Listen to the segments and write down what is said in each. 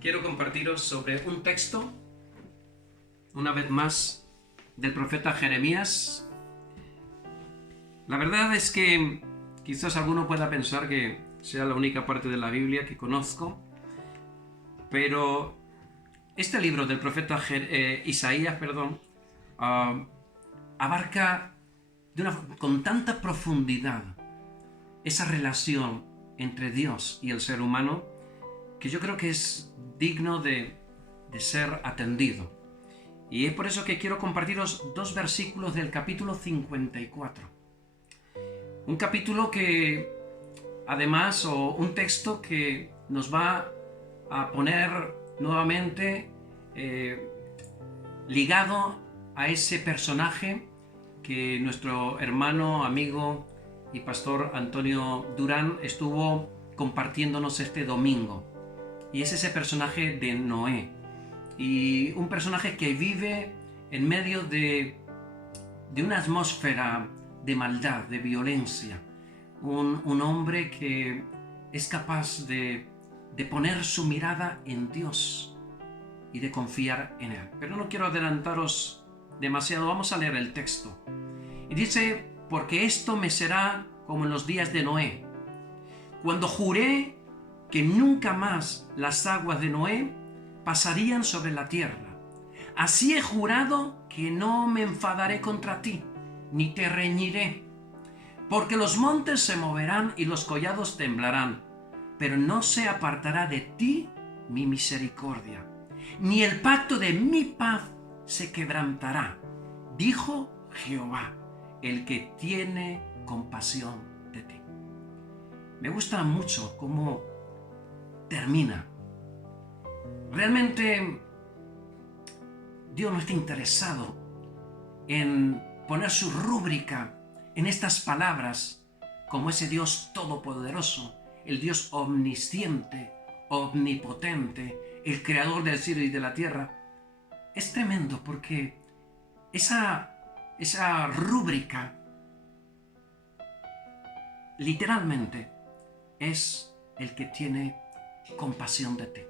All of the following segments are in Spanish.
quiero compartiros sobre un texto, una vez más, del profeta Jeremías. La verdad es que quizás alguno pueda pensar que sea la única parte de la Biblia que conozco, pero este libro del profeta Isaías, abarca con tanta profundidad esa relación entre Dios y el ser humano que yo creo que es digno de ser atendido. Y es por eso que quiero compartiros dos versículos del capítulo 54. Un capítulo que, además, o un texto que nos va a poner nuevamente ligado a ese personaje que nuestro hermano, amigo y pastor Antonio Durán estuvo compartiéndonos este domingo. Y es ese personaje de Noé. Y un personaje que vive en medio de una atmósfera de maldad, de violencia. Un hombre que es capaz de poner su mirada en Dios y de confiar en Él. Pero no quiero adelantaros demasiado, vamos a leer el texto. Y dice: porque esto me será como en los días de Noé, cuando juré que nunca más las aguas de Noé pasarían sobre la tierra. Así he jurado que no me enfadaré contra ti, ni te reñiré, porque los montes se moverán y los collados temblarán, pero no se apartará de ti mi misericordia, ni el pacto de mi paz se quebrantará, dijo Jehová, el que tiene compasión de ti. Me gusta mucho cómo termina. Realmente Dios no está interesado en poner su rúbrica en estas palabras como ese Dios todopoderoso, el Dios omnisciente, omnipotente, el creador del cielo y de la tierra. Es tremendo porque esa rúbrica literalmente es el que tiene compasión de ti.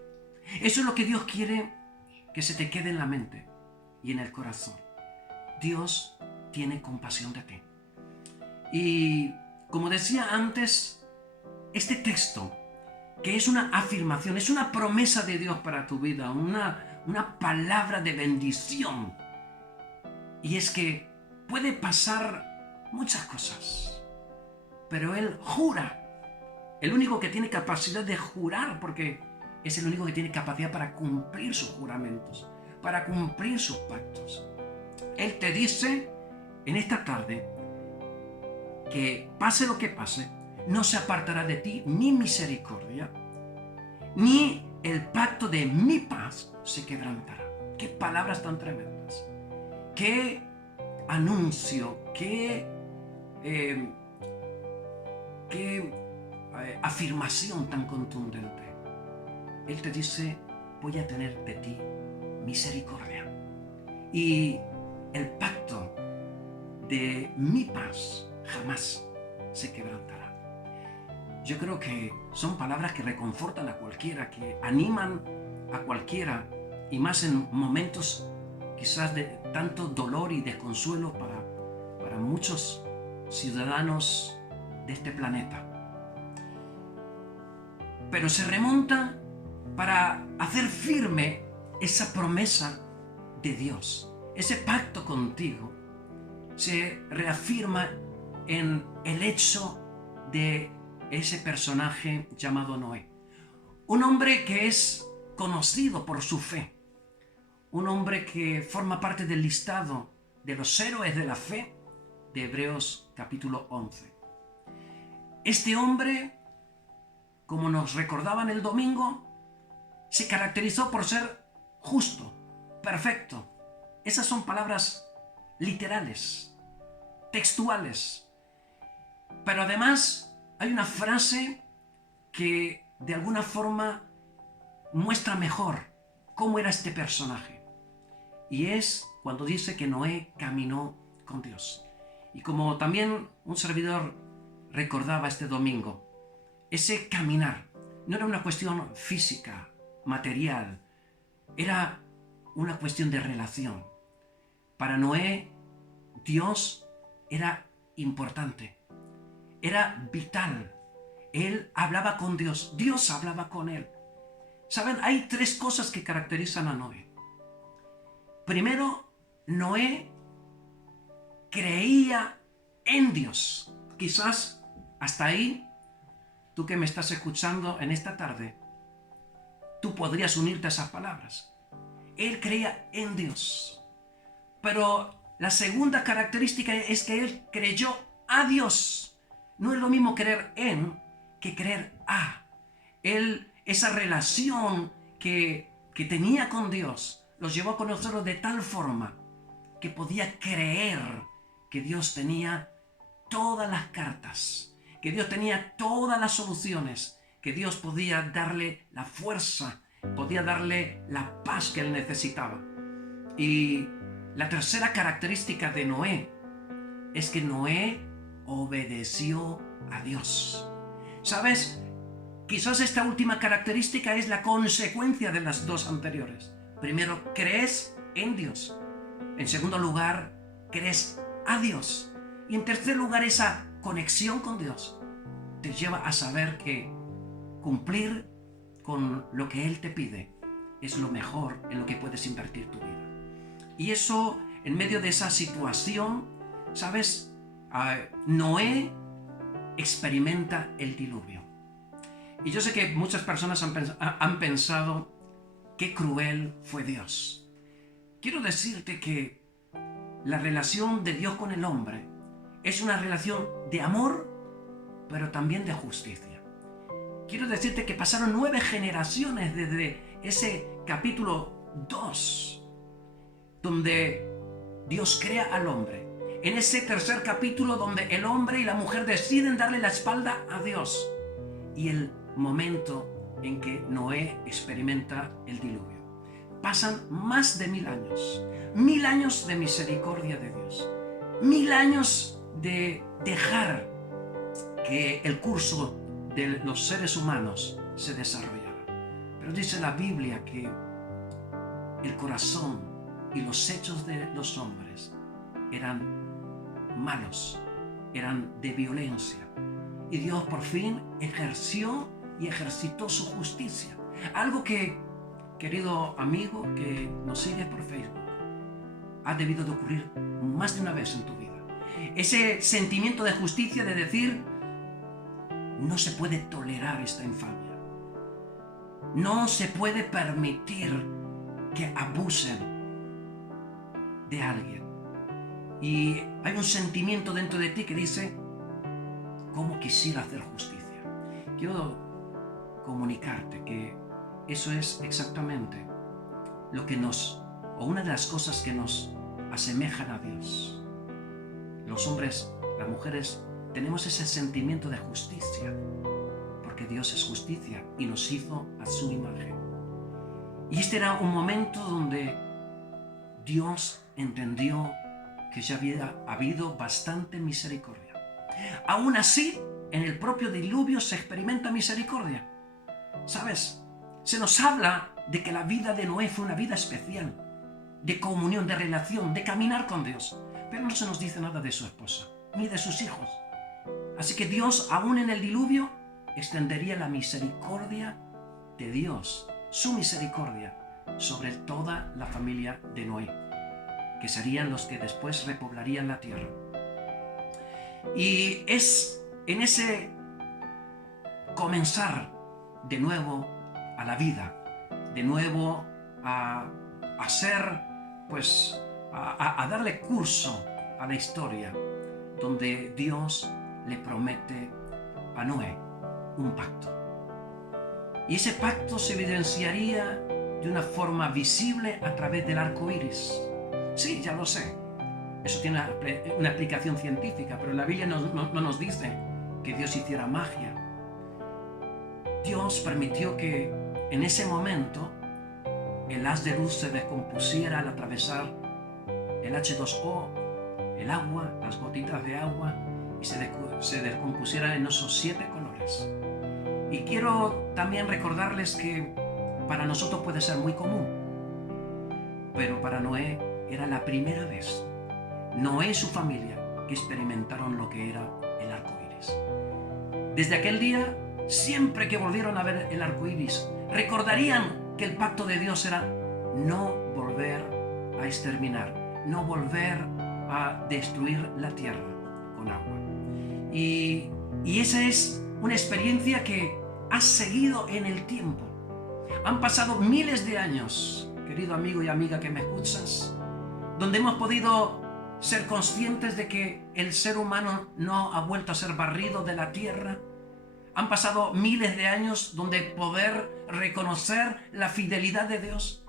Eso es lo que Dios quiere que se te quede en la mente y en el corazón. Dios tiene compasión de ti. Y como decía antes, este texto, que es una afirmación, es una promesa de Dios para tu vida, una palabra de bendición. Y es que puede pasar muchas cosas, pero Él jura. El único que tiene capacidad de jurar, porque es el único que tiene capacidad para cumplir sus juramentos, para cumplir sus pactos. Él te dice en esta tarde que pase lo que pase, no se apartará de ti mi misericordia, ni el pacto de mi paz se quebrantará. Qué palabras tan tremendas. Qué anuncio, qué afirmación tan contundente. Él te dice: voy a tener de ti misericordia. Y el pacto de mi paz jamás se quebrantará. Yo creo que son palabras que reconfortan a cualquiera, que animan a cualquiera, y más en momentos quizás de tanto dolor y desconsuelo para muchos ciudadanos de este planeta. Pero se remonta para hacer firme esa promesa de Dios. Ese pacto contigo se reafirma en el hecho de ese personaje llamado Noé. Un hombre que es conocido por su fe. Un hombre que forma parte del listado de los héroes de la fe de Hebreos capítulo 11. Este hombre, como nos recordaban el domingo, se caracterizó por ser justo, perfecto. Esas son palabras literales, textuales. Pero además hay una frase que de alguna forma muestra mejor cómo era este personaje. Y es cuando dice que Noé caminó con Dios. Y como también un servidor recordaba este domingo, ese caminar no era una cuestión física, material, era una cuestión de relación. Para Noé, Dios era importante, era vital. Él hablaba con Dios, Dios hablaba con él. ¿Saben? Hay tres cosas que caracterizan a Noé. Primero, Noé creía en Dios. Quizás hasta ahí, tú que me estás escuchando en esta tarde, tú podrías unirte a esas palabras. Él creía en Dios. Pero la segunda característica es que él creyó a Dios. No es lo mismo creer en que creer a. Él, esa relación que tenía con Dios, los llevó a conocerlo de tal forma que podía creer que Dios tenía todas las cartas, que Dios tenía todas las soluciones, que Dios podía darle la fuerza, podía darle la paz que él necesitaba. Y la tercera característica de Noé es que Noé obedeció a Dios. ¿Sabes? Quizás esta última característica es la consecuencia de las dos anteriores. Primero, crees en Dios. En segundo lugar, crees a Dios. Y en tercer lugar, esa conexión con Dios te lleva a saber que cumplir con lo que Él te pide es lo mejor en lo que puedes invertir tu vida. Y eso, en medio de esa situación, ¿sabes? Noé experimenta el diluvio. Y yo sé que muchas personas han pensado qué cruel fue Dios. Quiero decirte que la relación de Dios con el hombre es una relación de amor, pero también de justicia. Quiero decirte que pasaron 9 generaciones desde ese capítulo 2, donde Dios crea al hombre. En ese tercer capítulo donde el hombre y la mujer deciden darle la espalda a Dios. Y el momento en que Noé experimenta el diluvio. Pasan más de 1000 años. 1000 años de misericordia de Dios. 1000 años de dejar que el curso de los seres humanos se desarrollara. Pero dice la Biblia que el corazón y los hechos de los hombres eran malos, eran de violencia. Y Dios por fin ejerció y ejercitó su justicia. Algo que, querido amigo que nos sigue por Facebook, ha debido de ocurrir más de una vez en tu vida. Ese sentimiento de justicia de decir, no se puede tolerar esta infamia. No se puede permitir que abusen de alguien. Y hay un sentimiento dentro de ti que dice, ¿cómo quisiera hacer justicia? Quiero comunicarte que eso es exactamente lo que o una de las cosas que nos asemejan a Dios. Los hombres, las mujeres, tenemos ese sentimiento de justicia, porque Dios es justicia y nos hizo a su imagen. Y este era un momento donde Dios entendió que ya había habido bastante misericordia. Aún así, en el propio diluvio se experimenta misericordia. ¿Sabes? Se nos habla de que la vida de Noé fue una vida especial, de comunión, de relación, de caminar con Dios. Pero no se nos dice nada de su esposa, ni de sus hijos. Así que Dios, aún en el diluvio, extendería la misericordia de Dios, su misericordia, sobre toda la familia de Noé, que serían los que después repoblarían la tierra. Y es en ese comenzar de nuevo a la vida, de nuevo a ser, pues, a darle curso a la historia, donde Dios le promete a Noé un pacto. Y ese pacto se evidenciaría de una forma visible a través del arco iris. Sí, ya lo sé. Eso tiene una aplicación científica, pero la Biblia no nos dice que Dios hiciera magia. Dios permitió que en ese momento el haz de luz se descompusiera al atravesar el H2O, el agua, las gotitas de agua, y se descompusiera en esos 7 colores. Y quiero también recordarles que para nosotros puede ser muy común, pero para Noé era la primera vez. Noé y su familia que experimentaron lo que era el arco iris. Desde aquel día, siempre que volvieron a ver el arco iris, recordarían que el pacto de Dios era no volver a exterminar, no volver a destruir la tierra con agua. Y esa es una experiencia que ha seguido en el tiempo. Han pasado miles de años, querido amigo y amiga que me escuchas, donde hemos podido ser conscientes de que el ser humano no ha vuelto a ser barrido de la tierra. Han pasado miles de años donde poder reconocer la fidelidad de Dios.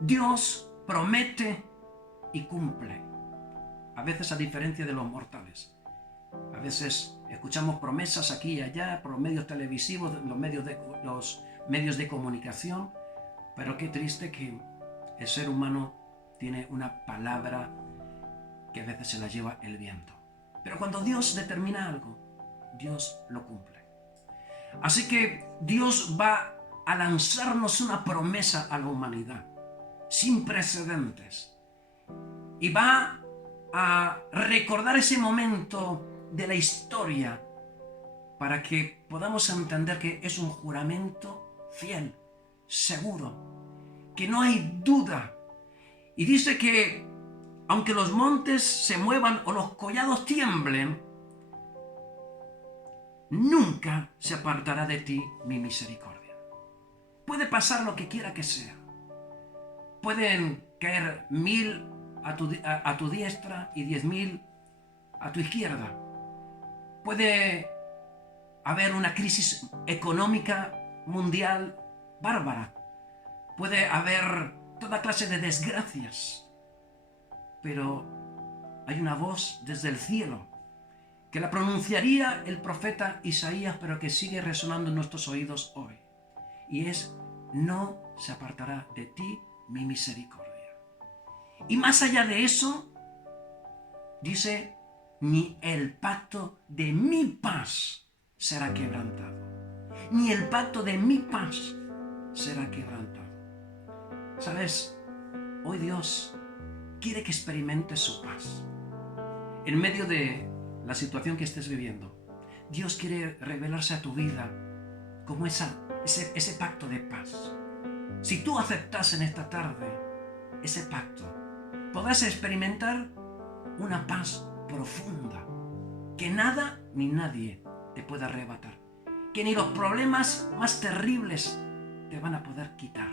Dios promete y cumple. A veces a diferencia de los mortales. A veces escuchamos promesas aquí y allá por los medios televisivos, los medios de comunicación, pero qué triste que el ser humano tiene una palabra que a veces se la lleva el viento. Pero cuando Dios determina algo, Dios lo cumple. Así que Dios va a lanzarnos una promesa a la humanidad, sin precedentes. Y va a recordar ese momento de la historia para que podamos entender que es un juramento fiel, seguro, que no hay duda. Y dice que aunque los montes se muevan o los collados tiemblen, nunca se apartará de ti mi misericordia. Puede pasar lo que quiera que sea. Pueden caer 1000 a tu diestra y 10.000 a tu izquierda. Puede haber una crisis económica mundial bárbara. Puede haber toda clase de desgracias. Pero hay una voz desde el cielo que la pronunciaría el profeta Isaías, pero que sigue resonando en nuestros oídos hoy. Y es: no se apartará de ti mi misericordia. Y más allá de eso, dice: ni el pacto de mi paz será quebrantado. Ni el pacto de mi paz será quebrantado. ¿Sabes? Hoy Dios quiere que experimentes su paz. En medio de la situación que estés viviendo, Dios quiere revelarse a tu vida como ese pacto de paz. Si tú aceptas en esta tarde ese pacto, podrás experimentar una paz profunda que nada ni nadie te pueda arrebatar, que ni los problemas más terribles te van a poder quitar.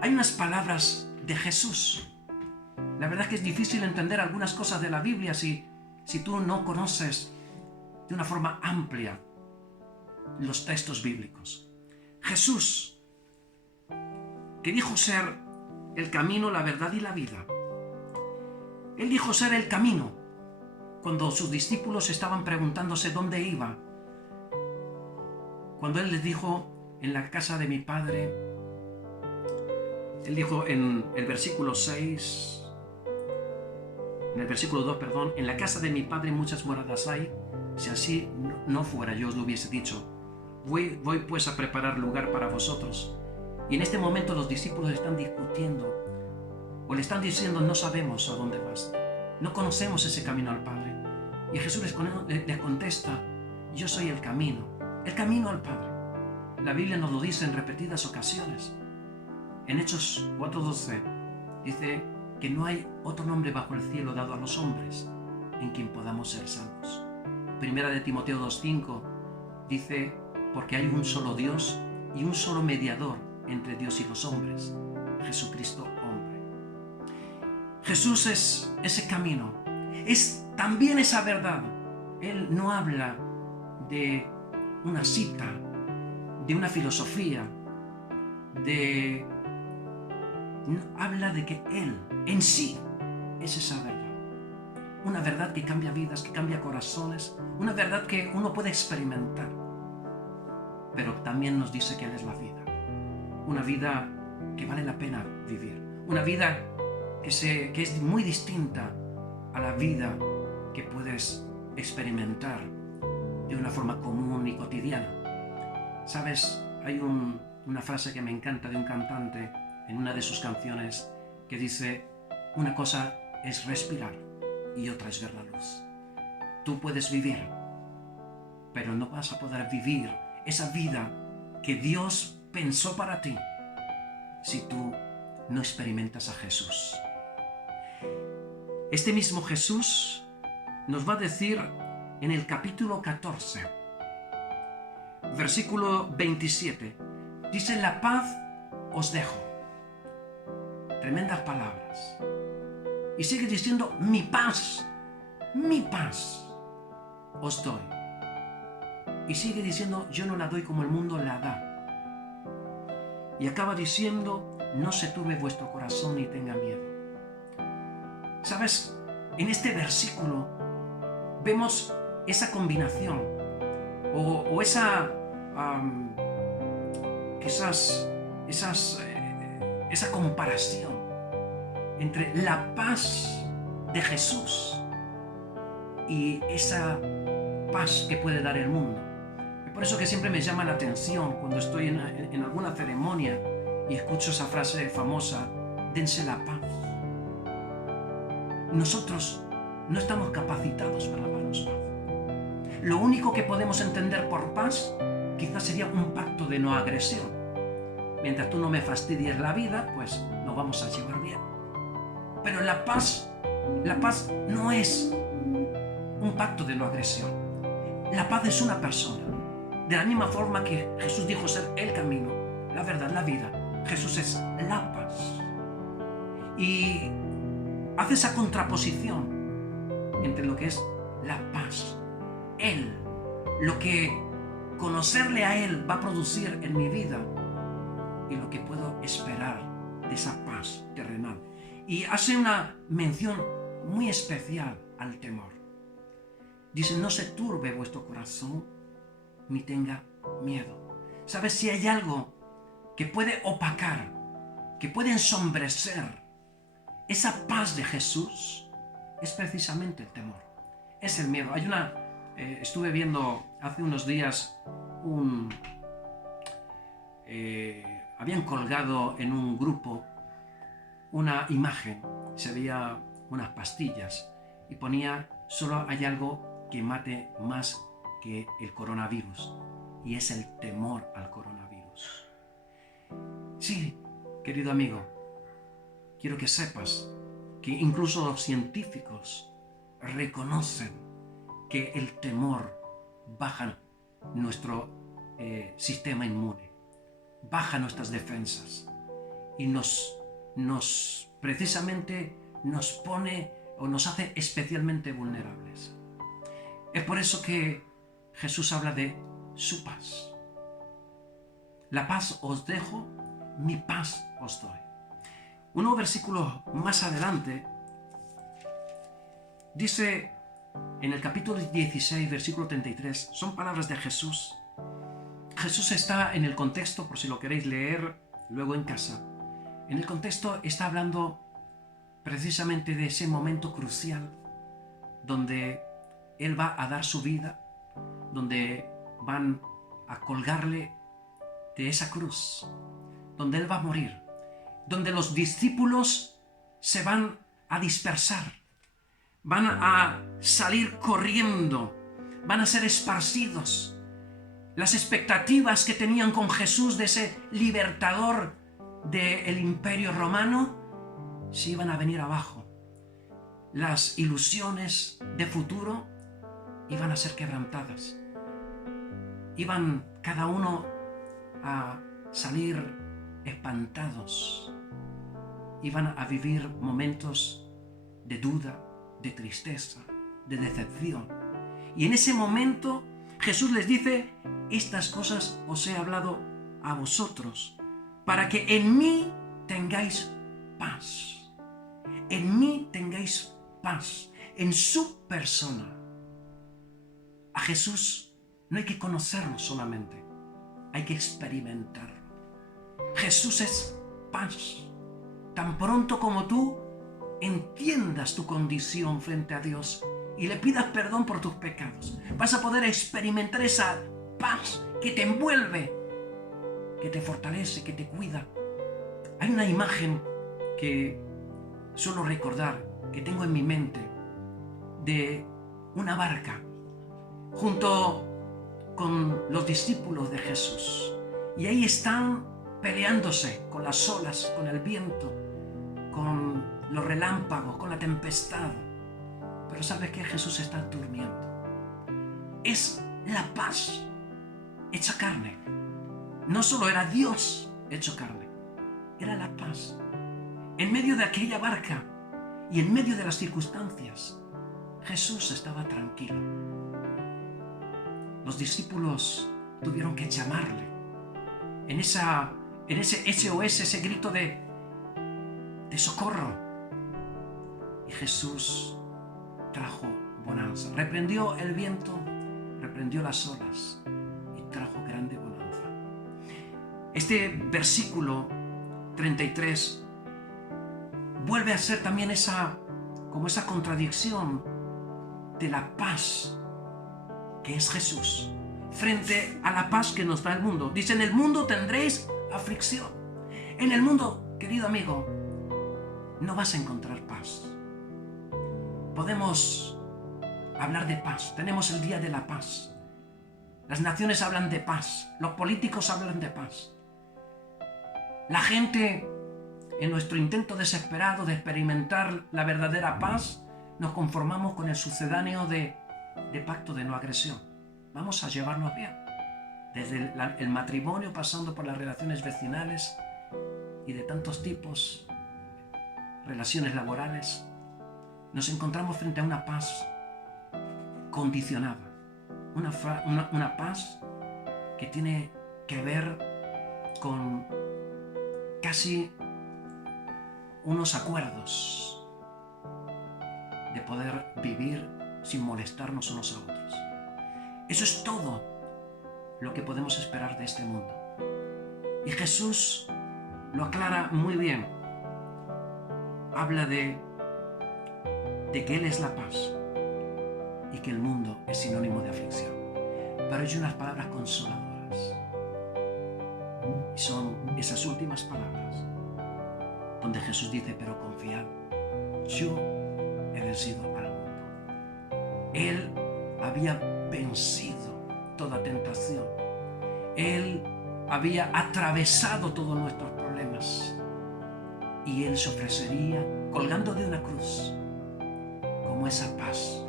Hay unas palabras de Jesús. La verdad es que es difícil entender algunas cosas de la Biblia si tú no conoces de una forma amplia los textos bíblicos. Jesús, que dijo ser el camino, la verdad y la vida. Él dijo ser el camino cuando sus discípulos estaban preguntándose dónde iba. Cuando Él les dijo: en la casa de mi Padre, Él dijo en el versículo 6, en el versículo 2, perdón: en la casa de mi Padre muchas moradas hay, si así no fuera yo os lo hubiese dicho. Voy pues a preparar lugar para vosotros. Y en este momento los discípulos están discutiendo, o le están diciendo: no sabemos a dónde vas, no conocemos ese camino al Padre. Y Jesús les contesta: yo soy el camino al Padre. La Biblia nos lo dice en repetidas ocasiones. En Hechos 4:12 dice que no hay otro nombre bajo el cielo dado a los hombres en quien podamos ser salvos. Primera de Timoteo 2:5 dice: porque hay un solo Dios y un solo mediador entre Dios y los hombres, Jesucristo hombre. Jesús es ese camino, es también esa verdad. Él no habla de una cita, de una filosofía, habla de que Él en sí es esa verdad. Una verdad que cambia vidas, que cambia corazones, una verdad que uno puede experimentar. Pero también nos dice que Él es la vida. Una vida que vale la pena vivir. Una vida que es muy distinta a la vida que puedes experimentar de una forma común y cotidiana. ¿Sabes? Hay un una frase que me encanta de un cantante en una de sus canciones que dice: una cosa es respirar y otra es ver la luz. Tú puedes vivir, pero no vas a poder vivir esa vida que Dios pensó para ti si tú no experimentas a Jesús. Este mismo Jesús nos va a decir en el capítulo 14, versículo 27, dice: la paz os dejo. Tremendas palabras. Y sigue diciendo: mi paz os doy. Y sigue diciendo: yo no la doy como el mundo la da. Y acaba diciendo: no se turbe vuestro corazón ni tenga miedo. ¿Sabes? En este versículo vemos esa combinación o esa comparación entre la paz de Jesús y esa paz que puede dar el mundo. Es por eso que siempre me llama la atención cuando estoy en alguna ceremonia y escucho esa frase famosa: dense la paz. Nosotros no estamos capacitados para darnos paz. Lo único que podemos entender por paz quizás sería un pacto de no agresión. Mientras tú no me fastidies la vida, pues nos vamos a llevar bien. Pero la paz no es un pacto de no agresión. La paz es una persona. De la misma forma que Jesús dijo ser el camino, la verdad, la vida, Jesús es la paz. Y hace esa contraposición entre lo que es la paz, Él, lo que conocerle a Él va a producir en mi vida y lo que puedo esperar de esa paz terrenal. Y hace una mención muy especial al temor. Dice: no se turbe vuestro corazón ni tenga miedo. ¿Sabes? Si hay algo que puede opacar, que puede ensombrecer esa paz de Jesús, es precisamente el temor, es el miedo. Estuve viendo hace unos días habían colgado en un grupo una imagen, se veía unas pastillas y ponía: solo hay algo que mate más que el coronavirus, y es el temor al coronavirus. Sí, querido amigo, quiero que sepas que incluso los científicos reconocen que el temor baja nuestro sistema inmune, baja nuestras defensas y precisamente nos pone o nos hace especialmente vulnerables. Es por eso que Jesús habla de su paz. La paz os dejo, mi paz os doy. Unos versículos más adelante dice en el capítulo 16, versículo 33, son palabras de Jesús. Jesús está en el contexto, por si lo queréis leer luego en casa. En el contexto está hablando precisamente de ese momento crucial donde Él va a dar su vida, donde van a colgarle de esa cruz, donde Él va a morir, donde los discípulos se van a dispersar, van a salir corriendo, van a ser esparcidos. Las expectativas que tenían con Jesús de ese libertador del imperio romano se iban a venir abajo. Las ilusiones de futuro iban a ser quebrantadas. Iban cada uno a salir espantados. Iban a vivir momentos de duda, de tristeza, de decepción. Y en ese momento Jesús les dice: estas cosas os he hablado a vosotros, para que en mí tengáis paz. En mí tengáis paz, en su persona. A Jesús no hay que conocerlo solamente, hay que experimentarlo. Jesús es paz. Tan pronto como tú entiendas tu condición frente a Dios y le pidas perdón por tus pecados, vas a poder experimentar esa paz que te envuelve, que te fortalece, que te cuida. Hay una imagen que suelo recordar, que tengo en mi mente, de una barca junto con los discípulos de Jesús. Y ahí están peleándose con las olas, con el viento, con los relámpagos, con la tempestad. Pero ¿sabes qué? Jesús está durmiendo. Es la paz hecha carne. No solo era Dios hecho carne, era la paz. En medio de aquella barca y en medio de las circunstancias, Jesús estaba tranquilo. Los discípulos tuvieron que llamarle en ese SOS, ese grito de socorro. Y Jesús trajo bonanza. Reprendió el viento, reprendió las olas y trajo grande bonanza. Este versículo 33 vuelve a ser también esa contradicción de la paz que es Jesús frente a la paz que nos da el mundo. Dice, en el mundo tendréis aflicción. En el mundo, querido amigo, no vas a encontrar paz. Podemos hablar de paz. Tenemos el Día de la Paz. Las naciones hablan de paz. Los políticos hablan de paz. La gente, en nuestro intento desesperado de experimentar la verdadera paz, nos conformamos con el sucedáneo de pacto de no agresión. Vamos a llevarnos bien. Desde el matrimonio, pasando por las relaciones vecinales y de tantos tipos, relaciones laborales, nos encontramos frente a una paz condicionada. Una paz que tiene que ver con casi unos acuerdos de poder vivir sin molestarnos unos a otros. Eso es todo lo que podemos esperar de este mundo. Y Jesús lo aclara muy bien. Habla de que Él es la paz y que el mundo es sinónimo de aflicción. Pero hay unas palabras consoladoras. Y son esas últimas palabras donde Jesús dice, pero confiad, yo he vencido al mundo. Él había vencido toda tentación. Él había atravesado todos nuestros problemas. Y Él se ofrecería colgando de una cruz como esa paz,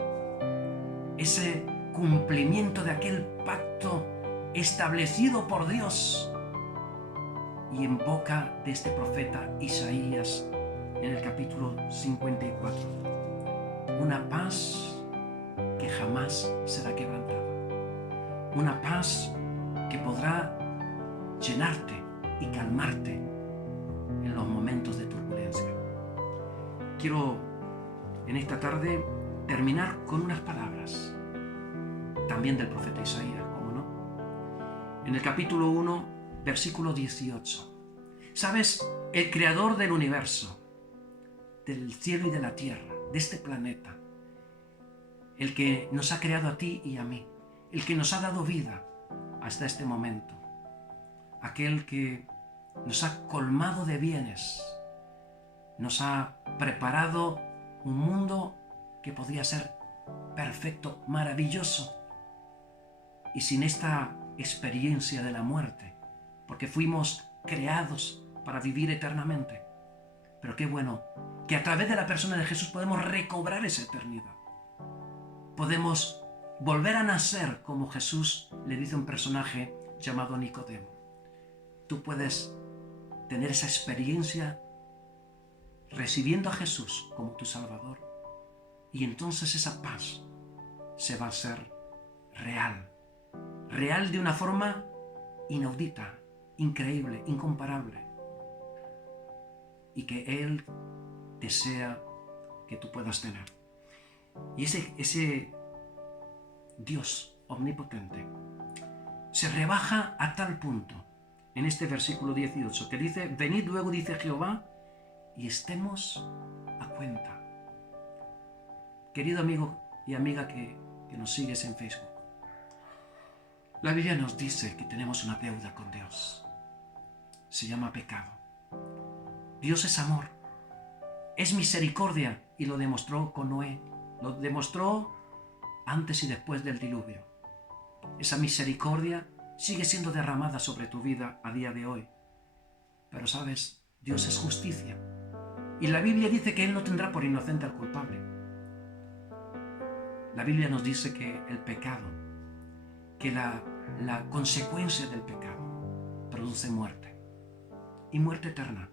ese cumplimiento de aquel pacto establecido por Dios. Y en boca de este profeta Isaías, en el capítulo 54, una paz que jamás será quebrantada, una paz que podrá llenarte y calmarte en los momentos de turbulencia. Quiero en esta tarde terminar con unas palabras también del profeta Isaías, ¿cómo no? En el capítulo 1, versículo 18. ¿Sabes? El creador del universo, del cielo y de la tierra, de este planeta, el que nos ha creado a ti y a mí, el que nos ha dado vida hasta este momento, aquel que nos ha colmado de bienes, nos ha preparado un mundo que podría ser perfecto, maravilloso, y sin esta experiencia de la muerte, porque fuimos creados para vivir eternamente. Pero qué bueno que a través de la persona de Jesús podemos recobrar esa eternidad. Podemos volver a nacer, como Jesús le dice a un personaje llamado Nicodemo. Tú puedes tener esa experiencia recibiendo a Jesús como tu Salvador, y entonces esa paz se va a hacer real de una forma inaudita, increíble, incomparable, y que Él desea que tú puedas tener. Y ese Dios omnipotente se rebaja a tal punto en este versículo 18 que dice, venid luego, dice Jehová, y estemos a cuenta. Querido amigo y amiga que nos sigues en Facebook, la Biblia nos dice que tenemos una deuda con Dios. se llama pecado. Dios es amor, es misericordia y lo demostró con Noé, lo demostró antes y después del diluvio. Esa misericordia sigue siendo derramada sobre tu vida a día de hoy. Pero sabes, Dios es justicia. Y la Biblia dice que Él no tendrá por inocente al culpable. La Biblia nos dice que el pecado, que la consecuencia del pecado produce muerte. Y muerte eterna.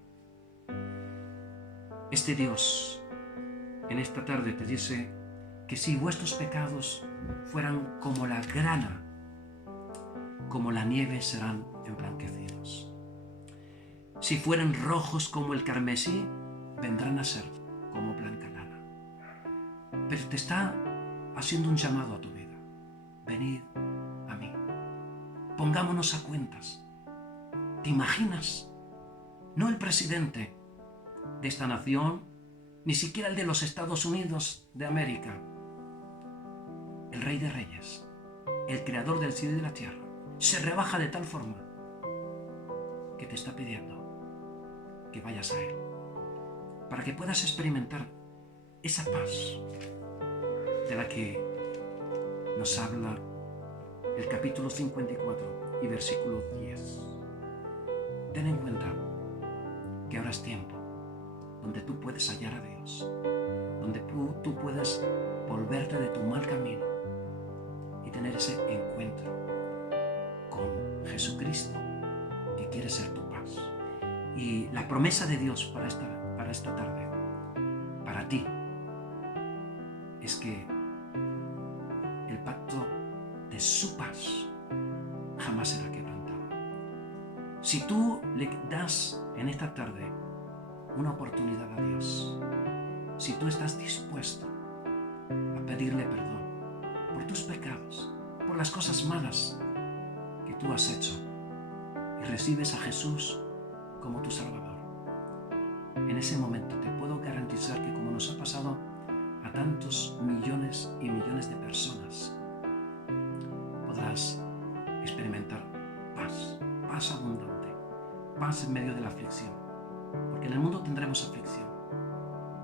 Este Dios en esta tarde te dice que si vuestros pecados fueran como la grana, como la nieve serán emblanquecidos. Si fueran rojos como el carmesí, vendrán a ser como blanca lana. Pero te está haciendo un llamado a tu vida. Venid a mí. Pongámonos a cuentas. ¿Te imaginas? No el presidente de esta nación, ni siquiera el de los Estados Unidos de América. El Rey de Reyes, el Creador del cielo y de la tierra, se rebaja de tal forma que te está pidiendo que vayas a Él, para que puedas experimentar esa paz de la que nos habla el capítulo 54 y versículo 10. Ten en cuenta que ahora es tiempo donde tú puedes hallar a Dios, donde tú puedes volverte de tu mal camino y tener ese encuentro con Jesucristo, que quiere ser tu paz. Y la promesa de Dios para esta tarde, para ti, es que el pacto de su paz jamás será quebrantado. Si tú le das en esta tarde una oportunidad a Dios, si tú estás dispuesto a pedirle perdón por tus pecados, por las cosas malas que tú has hecho, y recibes a Jesús como tu Salvador, en ese momento te puedo garantizar que, como nos ha pasado a tantos millones y millones de personas, podrás experimentar paz, paz abundante, paz en medio de la aflicción. Porque en el mundo tendremos aflicción,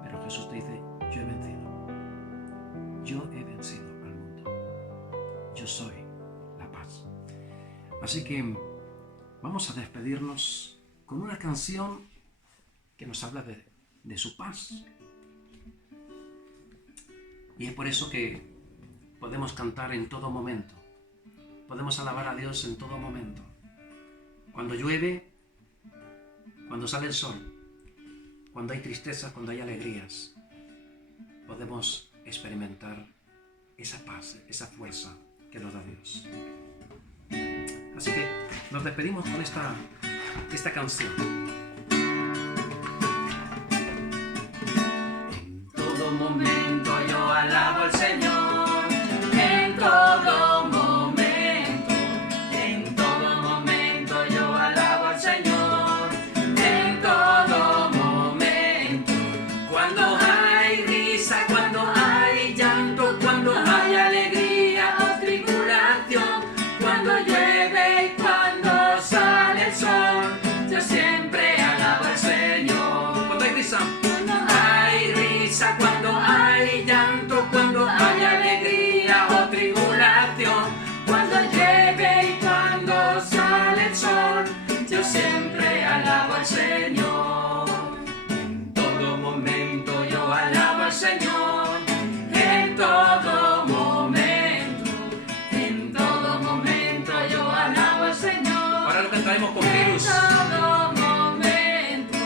pero Jesús te dice: yo he vencido al mundo, yo soy la paz. Así que vamos a despedirnos con una canción que nos habla de su paz. Y es por eso que podemos cantar en todo momento, podemos alabar a Dios en todo momento. Cuando llueve, cuando sale el sol, cuando hay tristeza, cuando hay alegrías, podemos experimentar esa paz, esa fuerza que nos da Dios. Así que nos despedimos con esta canción. En todo momento yo alabo al Señor, en todo momento, en todo momento yo alabo al Señor, en todo momento. Cuando hay risa, cuando hay llanto, cuando hay alegría o tribulación, cuando llueve y cuando sale el sol, yo siempre alabo al Señor. Cuando hay risa, cuando hay llanto, cuando hay alegría o tribulación, cuando llueve y cuando sale el sol, yo siempre alabo al Señor. En todo momento yo alabo al Señor, en todo momento, en todo momento yo alabo al Señor. Ahora lo cantaremos con virus. En todo momento,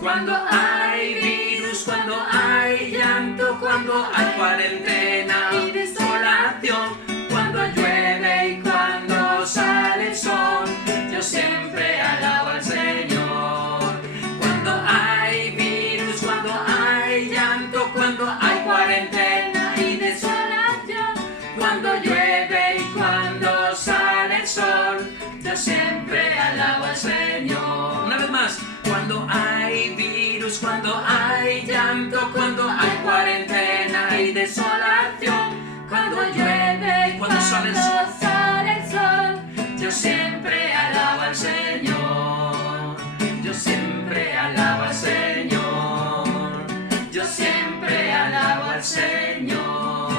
cuando hay virus, cuando hay llanto, cuando hay cuarentena y desolación, cuando llueve y cuando sale el sol, yo siempre alabo al Señor. Cuando hay virus, cuando hay llanto, cuando hay cuarentena y desolación, cuando llueve y cuando sale el sol, yo siempre alabo al Señor. Una vez más. Cuando hay virus, cuando hay llanto, cuando hay cuarentena y desolación, cuando llueve y cuando sale el sol, yo siempre alabo al Señor. al Señor.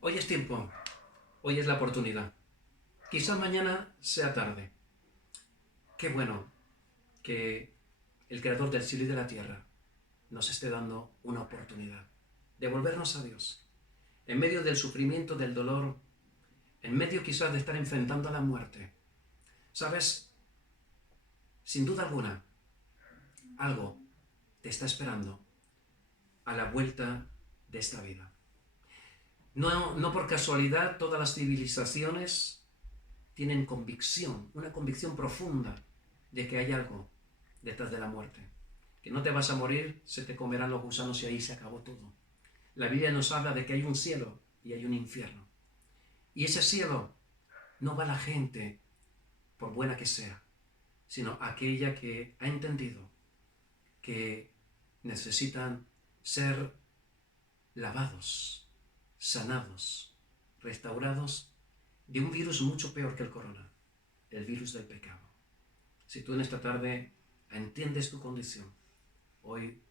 Hoy es tiempo, hoy es la oportunidad. Quizás mañana sea tarde. Qué bueno que el Creador del cielo y de la tierra nos esté dando una oportunidad de volvernos a Dios. En medio del sufrimiento, del dolor, en medio quizás de estar enfrentando a la muerte. ¿Sabes? Sin duda alguna, algo te está esperando a la vuelta de esta vida. No por casualidad todas las civilizaciones tienen convicción, una convicción profunda de que hay algo detrás de la muerte. Que no te vas a morir, se te comerán los gusanos y ahí se acabó todo. La Biblia nos habla de que hay un cielo y hay un infierno. Y ese cielo no va a la gente por buena que sea, sino aquella que ha entendido que necesitan ser lavados, sanados, restaurados de un virus mucho peor que el corona, el virus del pecado. Si tú en esta tarde entiendes tu condición, hoy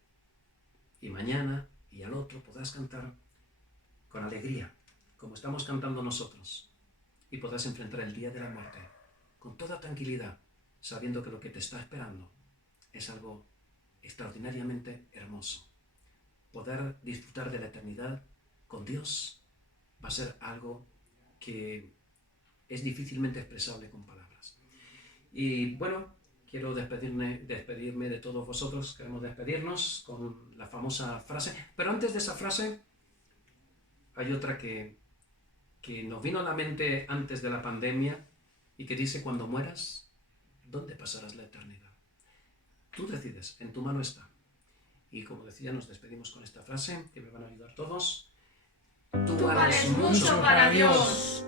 y mañana y al otro podrás cantar con alegría, como estamos cantando nosotros, y podrás enfrentar el día de la muerte con toda tranquilidad, sabiendo que lo que te está esperando es algo extraordinariamente hermoso. Poder disfrutar de la eternidad con Dios va a ser algo que es difícilmente expresable con palabras. Y bueno, quiero despedirme de todos vosotros. Queremos despedirnos con la famosa frase, pero antes de esa frase hay otra que nos vino a la mente antes de la pandemia y que dice: cuando mueras, ¿dónde pasarás la eternidad? Tú decides, en tu mano está. Y como decía, nos despedimos con esta frase que me van a ayudar todos. Tú vales mucho para Dios.